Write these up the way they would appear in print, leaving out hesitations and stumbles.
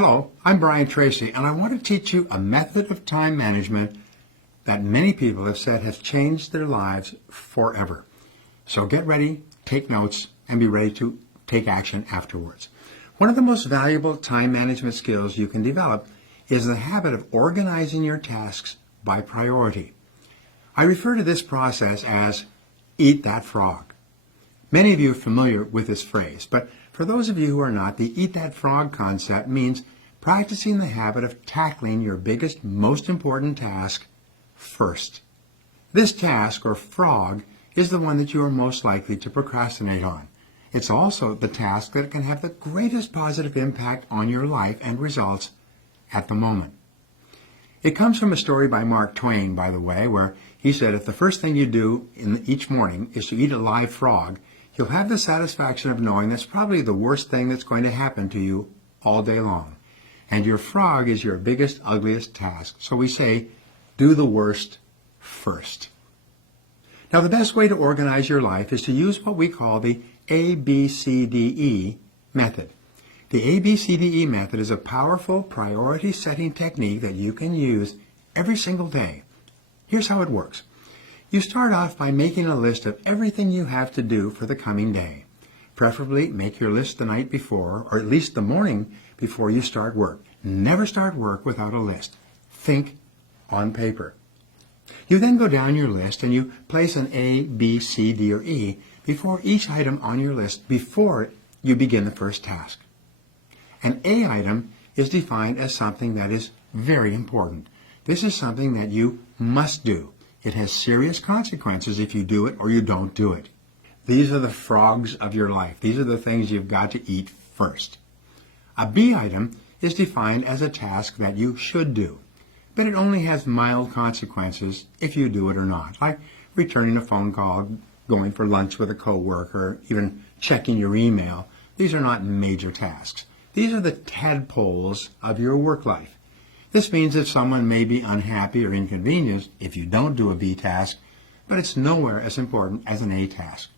Hello, I'm Brian Tracy, and I want to teach you a method of time management that many people have said has changed their lives forever. So get ready, take notes, and be ready to take action afterwards. One of the most valuable time management skills you can develop is the habit of organizing your tasks by priority. I refer to this process as eat that frog. Many of you are familiar with this phrase, but for those of you who are not, the eat that frog concept means practicing the habit of tackling your biggest, most important task first. This task, or frog, is the one that you are most likely to procrastinate on. It's also the task that can have the greatest positive impact on your life and results at the moment. It comes from a story by Mark Twain, by the way, where he said if the first thing you do each morning is to eat a live frog, you'll have the satisfaction of knowing that's probably the worst thing that's going to happen to you all day long. And your frog is your biggest, ugliest task. So we say, do the worst first. Now, the best way to organize your life is to use what we call the ABCDE method. The ABCDE method is a powerful priority setting technique that you can use every single day. Here's how it works. You start off by making a list of everything you have to do for the coming day. Preferably make your list the night before, or at least the morning before you start work. Never start work without a list. Think on paper. You then go down your list and you place an A, B, C, D, or E before each item on your list before you begin the first task. An A item is defined as something that is very important. This is something that you must do. It has serious consequences if you do it or you don't do it. These are the frogs of your life. These are the things you've got to eat first. A B item is defined as a task that you should do, but it only has mild consequences if you do it or not, like returning a phone call, going for lunch with a coworker, even checking your email. These are not major tasks. These are the tadpoles of your work life. This means that someone may be unhappy or inconvenienced if you don't do a B task, but it's nowhere as important as an A task.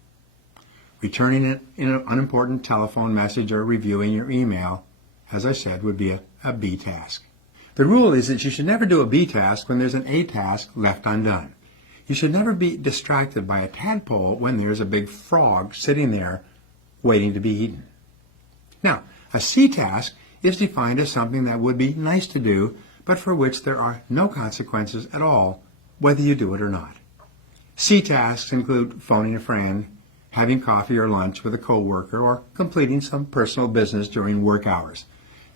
Returning an unimportant telephone message or reviewing your email, as I said, would be a B task. The rule is that you should never do a B task when there's an A task left undone. You should never be distracted by a tadpole when there's a big frog sitting there waiting to be eaten. Now, a C task is defined as something that would be nice to do, but for which there are no consequences at all, whether you do it or not. C tasks include phoning a friend, having coffee or lunch with a coworker, or completing some personal business during work hours.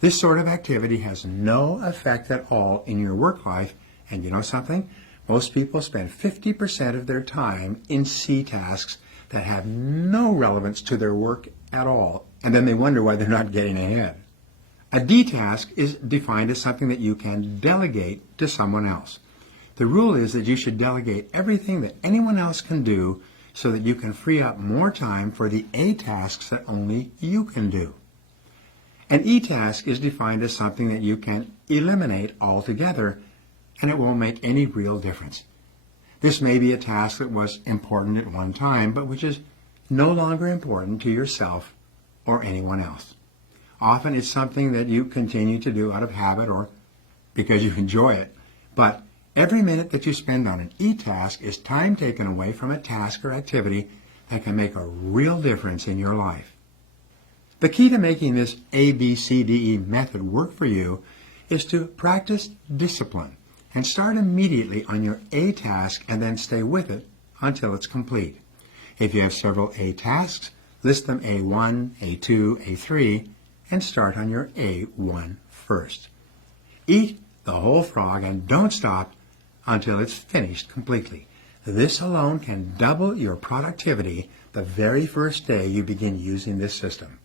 This sort of activity has no effect at all in your work life, and you know something? Most people spend 50% of their time in C tasks that have no relevance to their work at all, and then they wonder why they're not getting ahead. A D task is defined as something that you can delegate to someone else. The rule is that you should delegate everything that anyone else can do so that you can free up more time for the A tasks that only you can do. An E task is defined as something that you can eliminate altogether, and it won't make any real difference. This may be a task that was important at one time, but which is no longer important to yourself or anyone else. Often it's something that you continue to do out of habit or because you enjoy it, but every minute that you spend on an E task is time taken away from a task or activity that can make a real difference in your life. The key to making this ABCDE method work for you is to practice discipline and start immediately on your A task and then stay with it until it's complete. If you have several A tasks, list them A1, A2, A3, and start on your A1 first. Eat the whole frog and don't stop until it's finished completely. This alone can double your productivity the very first day you begin using this system.